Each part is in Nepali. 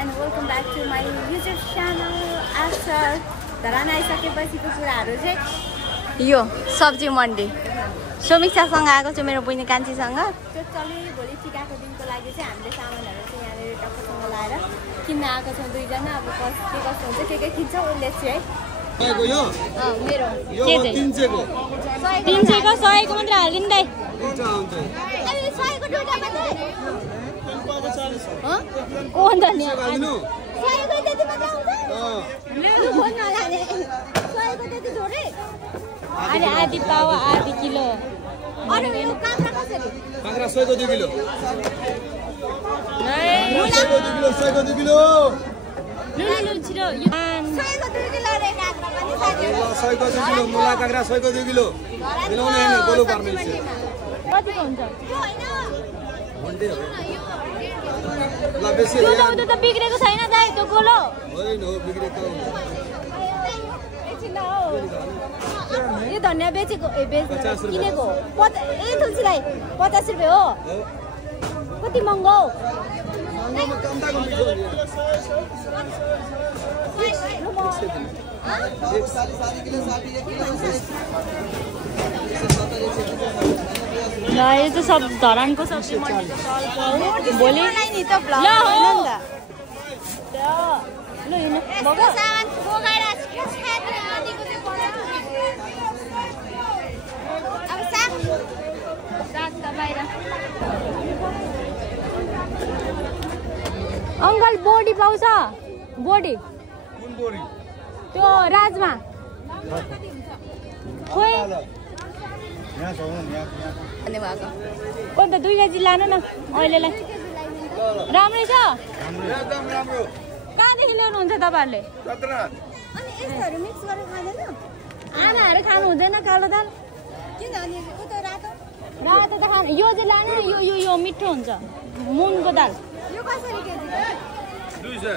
and welcome back to my YouTube channel. After Dharan आइसकेपछिको कुराहरु चाहिँ यो सब्जी मन्डी समीक्षासँग आएको छु मेरो बहिनी कान्छीसँग। टोटली भोलि टिकाको दिनको लागि चाहिँ हामीले सामानहरु चाहिँ यहाँले टक्कसँग लाएर किन्न आएको छौं दुईजना। अब के कस्तो हुन्छ के किन्छ उले चाहिँ है को यो मेरो यो 300 को 100 को मात्र हाल्दिनु दाइ। दुईटा हुन्छ अनि 100 को दुईटा मात्रै ह कोन त नि 100 को त्यति मात्र आउँछ लु फोन नलाने 100 को त्यति थोरै अरे आधी पावा आधी किलो। अरे यो काँक्रा कसरी काँक्रा 100 को 2 किलो मुला 100 को 2 किलो लु छिटो 100 को 2 किलो रे काँक्रा पनि साथीहरु 100 को 2 किलो मुला काँक्रा 100 को 2 किलो मिलाउनु हैन गोलो पार्नु छ कतिको हुन्छ यो हैन भन्दै हो ल बेसी यो त बिग्रेको छैन दाइ त्यो गोलो होइन हो बिग्रेको एकछिन हो यो धनिया बेचेको किनेको ए तुलसीलाई 50 रुपैयाँ हो कति महँगो कम्ताको मिठो ल यो त सब धरानको सब्जी मन्डी भोलि नि त ब्लग हैन नि त ल हैन बगा सामान बोगाएर खाएर आदिको चाहिँ पर्यो अब साग त बाहिर अंकल बोडी पाउँछ बोडी कुन बोडी त्यो राजमा खोइ यहाँ छ यहाँ धन्यवाद कोन त 2 केजी लानु न अहिलेलाई राम्रै छ एकदम राम्रो कहाँदेखि ल्याउनुहुन्छ तपाईहरुले सत्र अनि यस्तोहरु मिक्स गरेर खादैन आमाहरु खानु हुँदैन कालो दाल किन अनि उतो रातो त खानु यो चाहिँ लानु न यो मिठो हुन्छ मुङको दाल यो कसरी केजी 200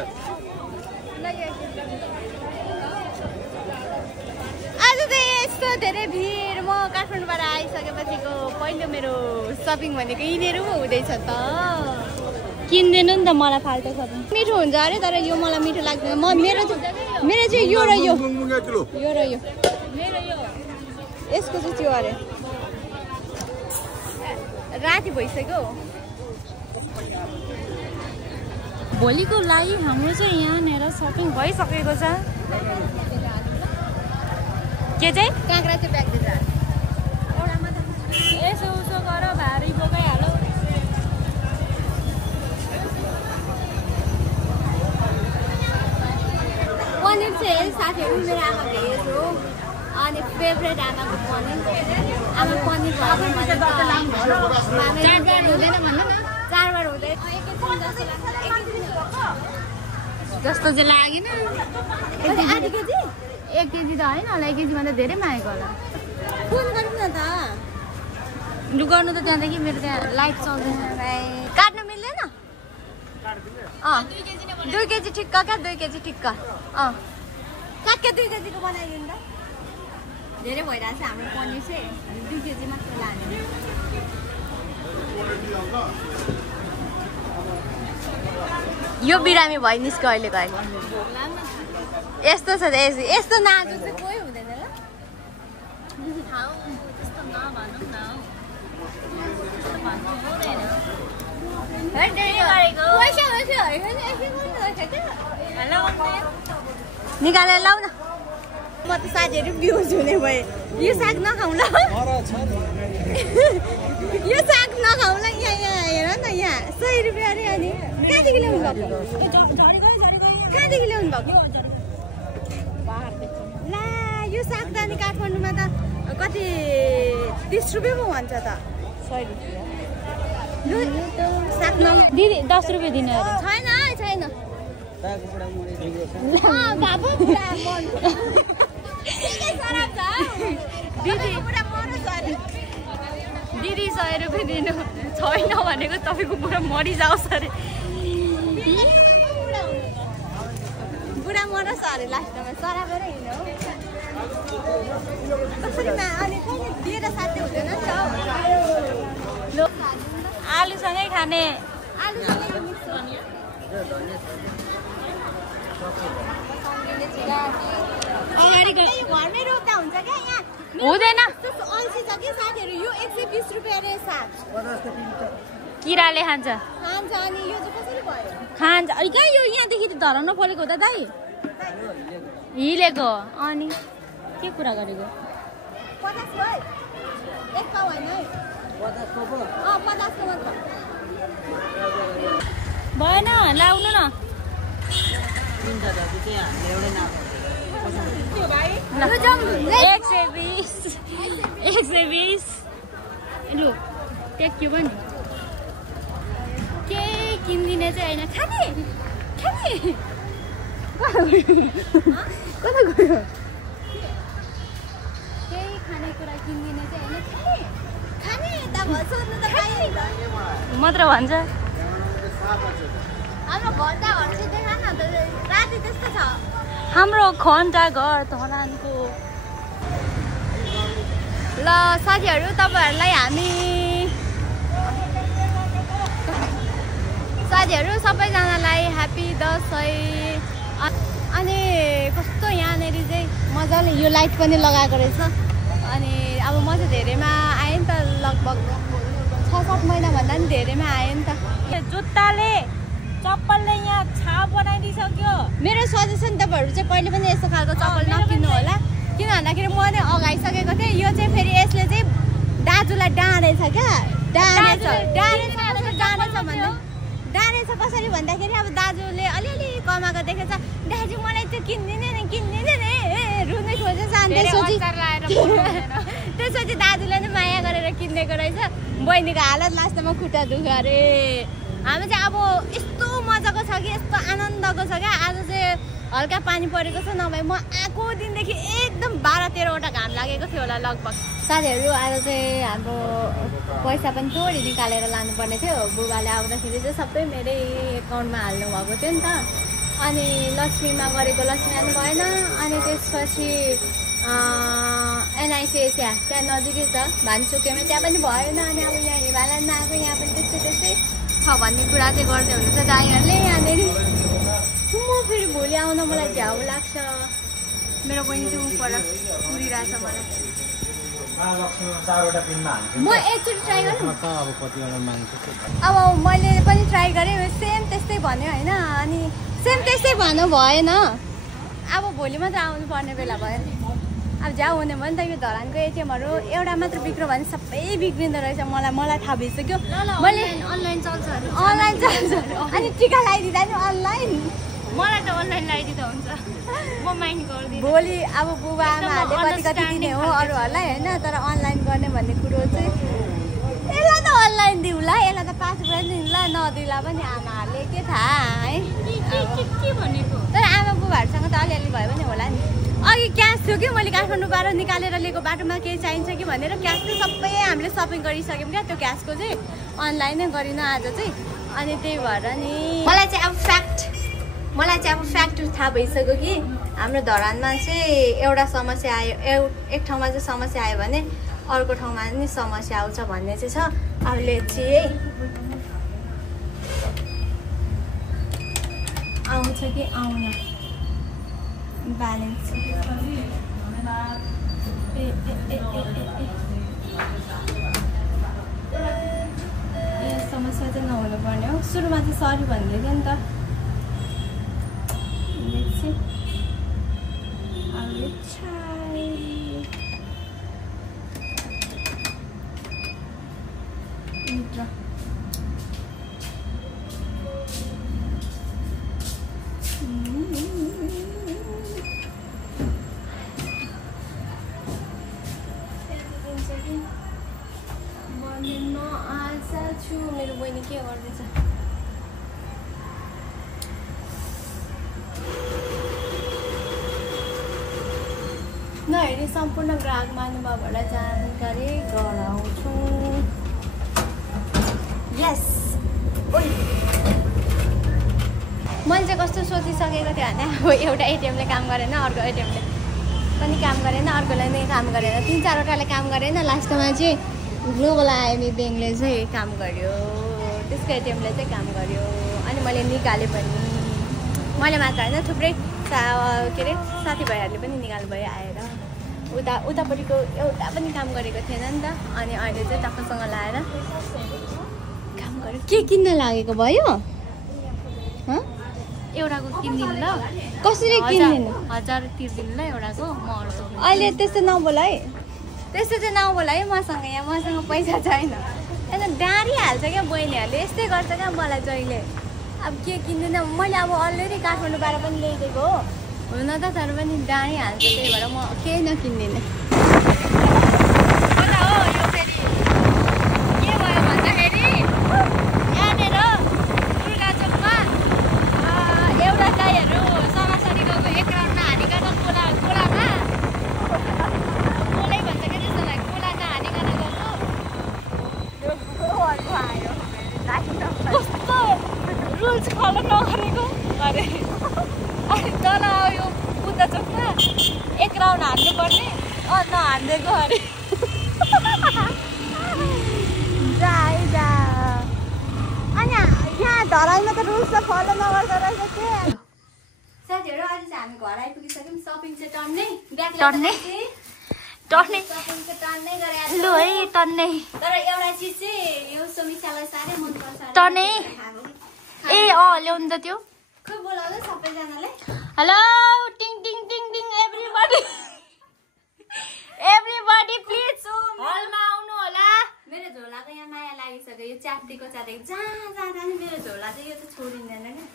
आज चाहिँ यस्तो धेरै भिड म काठमाडौँबाट आइसकेपछिको पहिलो मेरो सपिङ भनेको यिनीहरू पो हुँदैछ त किन्दैन नि त मलाई फाल्टो सपिङ मिठो हुन्छ अरे तर यो मलाई मिठो लाग्दैन मेरो चाहिँ यो र यो र यो मेरो यो यसको चाहिँ त्यो अरे राति भइसक्यो भोलिको लागि हाम्रो चाहिँ यहाँनिर सपिङ भइसकेको छ के चाहिँ काँक्रा चाहिँ ब्याग दिन्छ एउटामा त यसो उसो गर भारी बोकाइहालो पनिर चाहिँ साथीहरू मेरो आमा भेज हो अनि फेभरेट आमाको पनिर आमा पनिर हुँदैन भन्नु न 4 बार हुँदै जस्तो चाहिँ लागेन आधी केजी 1 केजी त हैन होला 1 केजी भन्दा धेरै मागेको होला फोन गर्नु न त लु गर्नु त जाँदाखेरि मेरो त्यहाँ लाइट चल्दैन काट्न मिल्दैन 2 केजी ठिक्क क्या 2 केजी ठिक्क काट्के 2 केजीको बनाइदिनु त धेरै भइरहेछ हाम्रो पनिर चाहिँ 2 केजी मात्र लाने यो बिरामी भइ निस्क्यो अहिले गयो यस्तो छ यस्तो नाजुक चाहिँ कोही हुँदैन ल त्यस्तो नभन्नु न निकालेर लाउ न म त साथीहरू बिउज हुने भए यो साग नखाउँ ल यो साग नखाउँ ल यहाँ हेर न यहाँ 100 रुपियाँ अरे अनि कहाँदेखि ल्याउनु भएको कहाँदेखि ल्याउनु भएको ला यो साग त अनि काठमाडौँमा त कति 30 रुपियाँ पो भन्छ त 100 रुपियाँ साग दिदी 10 रुपियाँ दिनु छैन दिदी 100 रुपियाँ दिनु छैन भनेको तपाईँको बुढा मरिजाओस् अरे बुढा मरोस् अरे लास्टमा सरापेर हिँड्नु कसरी अनि दिएर साथी हुँदैन नि त आलुसँगै खाने आलुसँगै मिक्स गर्ने अगाडि घरमै रोप्दा हुन्छ क्या यहाँ हुँदैन अल्छी छ कि साथीहरू यो 120 रुपियाँ रे साग किराले खान्छ खान्छ अनि यो चाहिँ कसरी भयो खान्छ अनि कहाँ यो यहाँदेखि त धराउन फलेको हो त दाइ हिलेको अनि के कुरा गरेको 50 भयो एक पाउ होइन है 50 को मात्र भएन लाउनु न 120 लु टेक्यो पनि केही किन्दिने चाहिँ होइन खाने कता गयो केही खानेकुरा किन्दिने चाहिँ होइन खाने त सोध्नु त पाइन्छ मात्र भन्छ हाम्रो घन्टा घर चाहिँ देखा न त राति त्यस्तो छ हाम्रो घन्टा घर धरानको ल साथीहरू तपाईँहरूलाई सबैजनालाई ह्याप्पी दसैँ अनि कस्तो यहाँनिर चाहिँ मजाले यो लाइट पनि लगाएको रहेछ अनि अब म चाहिँ धेरैमा आएँ नि त लगभग 6-7 महिनाभन्दा पनि धेरैमा आएँ नि त जुत्ताले चप्पलले यहाँ छाप बनाइदिइसक्यो मेरो सजेसन तपाईँहरू चाहिँ कहिले पनि यस्तो खालको चप्पल नकिन्नु होला किन भन्दाखेरि म नै अगाइसकेको थिएँ यो चाहिँ फेरि यसले चाहिँ दाजुलाई डाँडेछ क्या डाँडेछ कसरी भन्दाखेरि अब दाजुले अलिअलि कमाएको देखेछ दाजु मलाई त्यो किन्दिने नि रुँदै खोजेछ अनि त्यसपछि दाजुले नै माया गरेर किनिदिएको रहेछ बहिनीको हालत लास्टमा खुट्टा दुख्यो अरे हामी चाहिँ अब यस्तो मजाको छ कि यस्तो आनन्दको छ क्या आज चाहिँ हल्का पानी परेको छ नभए म आएको दिनदेखि एकदम 12-13वटा घाम लागेको थियो होला लगभग साथीहरू आज चाहिँ हाम्रो पैसा पनि थोरै निकालेर लानुपर्ने थियो बुबाले आउँदाखेरि चाहिँ सबै मेरै एकाउन्टमा हाल्नु भएको थियो नि त अनि लक्ष्मीमा गरेको लक्ष्मी हाल्नु भएन अनि त्यसपछि एनआइसिएसिया त्यहाँ नजिकै छ भान्सुकेमा त्यहाँ पनि भएन अनि अब यहाँ हिमालयनमा आएको यहाँ पनि त्यस्तै छ भन्ने कुरा चाहिँ गर्दै हुनुहुन्छ दाइहरूले यहाँनिर म फेरि भोलि आउन मलाई झ्याउ लाग्छ मेरो बहिनी चाहिँ ऊपर कुरिरहेछ मलाई म एकचोटि ट्राई गर्नु अब मैले पनि ट्राई गरेँ सेम त्यस्तै भन्यो होइन अनि सेम त्यस्तै भन्नु भएन अब भोलि मात्र आउनु पर्ने बेला भयो अब झ्याउ हुने भयो नि त यो धरानको एटिएमहरू एउटा मात्र बिग्रो भने सबै बिग्रिँदो रहेछ मलाई थाहा भइसक्यो मैले अनलाइन चल्छ अनि टिका लगाइदिँदा नि अनलाइन मलाई त अनलाइन लगाइदिँदा हुन्छ म माइन्ड गर्दिनँ भोलि अब बुबा आमाहरूले कति दिने हो अरूहरूलाई होइन तर अनलाइन गर्ने भन्ने कुरो चाहिँ यसलाई त अनलाइन दिउँला यसलाई त 5 रुपियाँ दिउँला नदिउँला पनि आमाहरूले के थाहा है के भनेको तर आमा बुबाहरूसँग त अलिअलि भयो भने होला नि अघि क्यास थियो कि मैले काठमाडौँबाट निकालेर लिएको बाटोमा केही चाहिन्छ कि भनेर क्यास चाहिँ सबै हामीले सपिङ गरिसक्यौँ क्या त्यो क्यासको चाहिँ अनलाइनै गरिनँ आज चाहिँ अनि त्यही भएर नि मलाई चाहिँ अब फ्याक्ट थाहा भइसक्यो कि हाम्रो धरानमा चाहिँ एउटा समस्या आयो एक ठाउँमा चाहिँ समस्या आयो भने अर्को ठाउँमा नि समस्या आउँछ भन्ने चाहिँ छ अब लेट्सी है आउँछ कि आउन ब्यालेन्स समस्या चाहिँ नहुनु पर्ने हो सुरुमा चाहिँ सरी भन्दै थियो नि त मेरो बहिनी के गर्दैछ नहेरी सम्पूर्ण ग्राहक महानुभावहरूलाई जानकारी गराउँछु यस मैले चाहिँ कस्तो सोचिसकेको थियो भने अब एउटा एटिएमले काम गरेन अर्को एटिएमले पनि काम गरेन अर्कोलाई नै काम गरेन 3-4वटाले काम गरेन लास्टमा चाहिँ ग्लोबल आइएमबी ब्याङ्कले चाहिँ काम गर्यो त्यसको एटिएमले चाहिँ काम गर्यो अनि मैले निकालेँ पनि मैले मात्र होइन थुप्रै के अरे साथीभाइहरूले पनि निकाल्नुभयो आएर उतापट्टिको एउटा पनि काम गरेको थिएन नि त अनि अहिले चाहिँ टक्कसँग लाएर काम गर्यो के किन्न लागेको भयो एउटाको किनिदिनु ल कसरी किन्दिनु 1000 तिर्दिनु ल एउटाको म अर्को अहिले त्यस्तो नबोल है त्यस्तो चाहिँ नबोल है मसँग यहाँ मसँग पैसा छैन यता डाँडिहाल्छ क्या बहिनीहरूले यस्तै गर्छ क्या मलाई जहिले अब के किन्दिनँ मैले अब अलरेडी काठमाडौँबाट पनि ल्याइदिएको हो हुन त तर पनि डाँडिहाल्छ त्यही भएर म केही नकिन्दिनँ धराइमा त रुल्स त फलो नगर्दो रहेछ के साथीहरू अहिले चाहिँ हामी घर आइपुगिसक्यौँ सपिङ चाहिँ टन्नै लु है टन्नै तर एउटा चिज चाहिँ यो समीक्षालाई साह्रै मन पर्छ टन्नै ए ल्याउनु त त्यो खोइ बोलाउँदै सबैजनाले हेलो टिङ टिङ टिङ टिङ एभ्रीबडी प्लिज हलमा आउनु होला मेरो झोलाको यहाँ माया लागिसक्यो यो च्यातिको जहाँ जाँदा नि मेरो झोला चाहिँ यो त छोडिँदैन क्या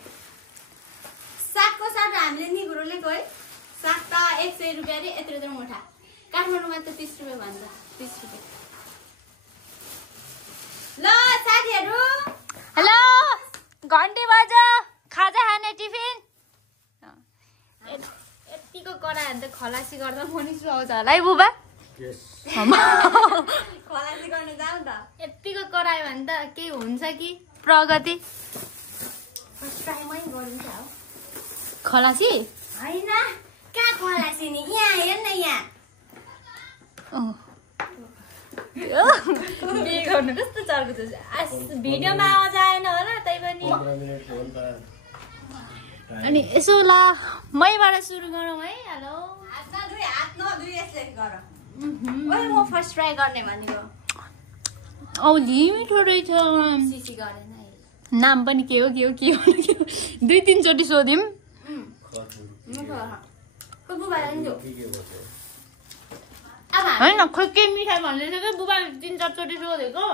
सागको साग हामीले निगुरोले गयो साग त 100 रुपियाँ अरे यत्रो यत्रो मुठा काठमाडौँमा त 30 रुपियाँ भन्छ 30 रुपियाँ ल साथीहरू हेलो घन्टी बजा खाजा खाने टिफिन यतिको करायो भने त खलासी गर्दा पनि सुहाउँछ होला है बुबा खलासी गर्न जाऊ त यतिको करायो भने त केही हुन्छ कि प्रगति फर्स्ट टाइमै गरिन्छ हो खलासी होइन कहाँ खलासी नि यहाँ हेर्न यहाँ के गर्नु कस्तो चर्को छ भिडियोमा आवाज आएन होला तै पनि अनि यसो ला मैबाट सुरु गरौँ है हेलो हात नधुई यसले गर ओइ म फर्स्ट ट्राई गर्ने भनेको औ लिमिट रहेछ सिसी गरेन नाम पनि के हो 2-3 चोटि सोध्यौँ होइन खोइ के मिठाई भन्दैछ कि बुबा 3-4 चोटि सोधेको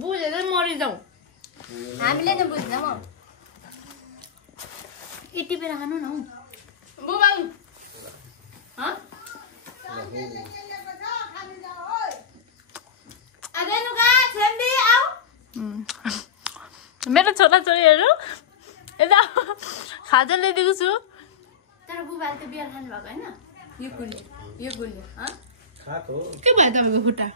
बुझेर मरिजाउँ हामीले त बुझ्दैनौँ यति बेला खानु न बुबा मेरो छोराछोरीहरू यता खाजा ल्याइदिएको छु तर बुबाले त बियर खानु भएको होइन यो गुलियो के भयो तपाईँको खुट्टा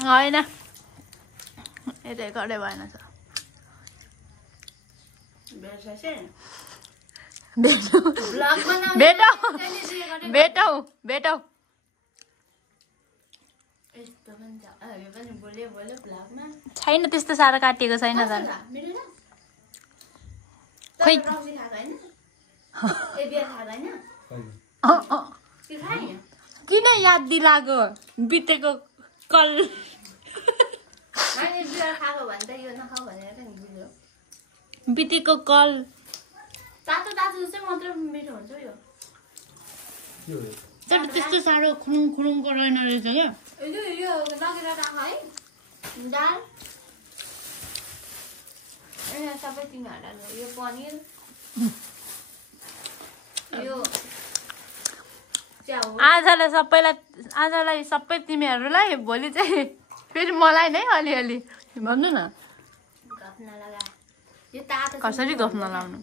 होइन यतै गरे भएन छ भेटौ छैन त्यस्तो साह्रो काटिएको छैन त खोइ किन याद दिलाएको बितेको कल बितेको कल तातो चाहिँ मात्र मिठो हुन्छ यो तर त्यस्तो साह्रो खुरुङको रहेन रहेछ क्या यो लगेर राख है दाल सबै तिमीहरूलाई यो पनिर यो आजलाई सबै तिमीहरूलाई भोलि चाहिँ फेरि मलाई नै अलिअलि भन्नु न कसरी गफ नलाउनु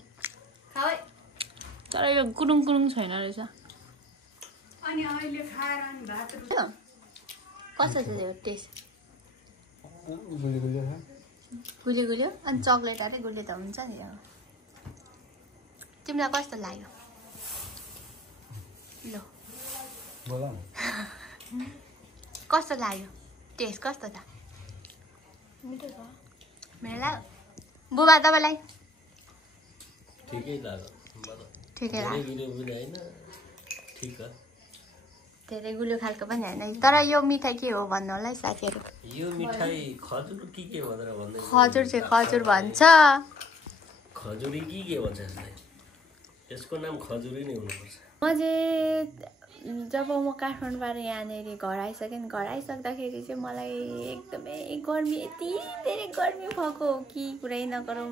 तर यो कुरुङ छैन रहेछ अनि अहिले खाएर अनि भात कस्तो छ यो टेस्ट गुलियो अनि चक्लेट अरे गुलियो त हुन्छ नि अब तिमीलाई कस्तो लाग्यो ल बोला कस्तो लाग्यो टेस्ट कस्तो छ मिठो छ मेरो बुबा तपाईँलाई ठिकै लाग्यो ठिकै लाग्यो होइन ठिक हो धेरै गुलियो खालको पनि होइन तर यो मिठाई के हो भन्नु होला है साथीहरू यो मिठाई खजुर के भनेर भन्दै खजुर चाहिँ खजुर भन्छ खजुरी के भन्छ यसलाई यसको नाम खजुरी नै हुनुपर्छ म चाहिँ जब म काठमाडौँबाट यहाँनिर घर आइसकेँ नि घर आइसक्दाखेरि चाहिँ मलाई एकदमै गर्मी यति धेरै गर्मी भएको हो कि कुरै नगरौँ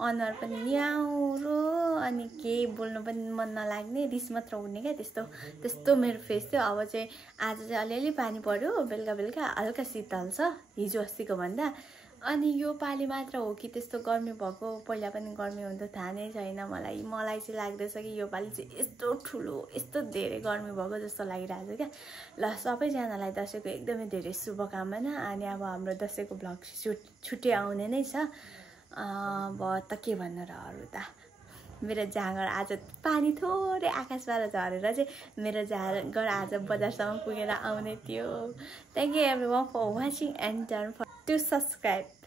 अनुहार पनि न्याउरो अनि केही बोल्नु पनि मन नलाग्ने रिस मात्र उठ्ने क्या त्यस्तो मेरो फेस थियो अब चाहिँ आज चाहिँ अलिअलि पानी पर्यो बेलुका बेलुका हल्का शीतल छ हिजो अस्तिको भन्दा अनि यो पालि मात्र हो कि त्यस्तो गर्मी भएको पहिला पनि गर्मी हुन्थ्यो थाहा नै छैन मलाई चाहिँ लाग्दैछ कि यो पालि चाहिँ यस्तो ठुलो यस्तो धेरै गर्मी भएको जस्तो लागिरहेको छ क्या ल सबैजनालाई दसैँको एकदमै धेरै शुभकामना अनि अब हाम्रो दसैँको ब्लग छुट्टै आउने नै छ अब त के भन्नु र अरू त मेरो जाँगर आज पानी थोरै आकाशबाट झरेर चाहिँ मेरो जाँगर आज बजारसम्म पुगेर आउने थियो thank you everyone for watching and don't forget to subscribe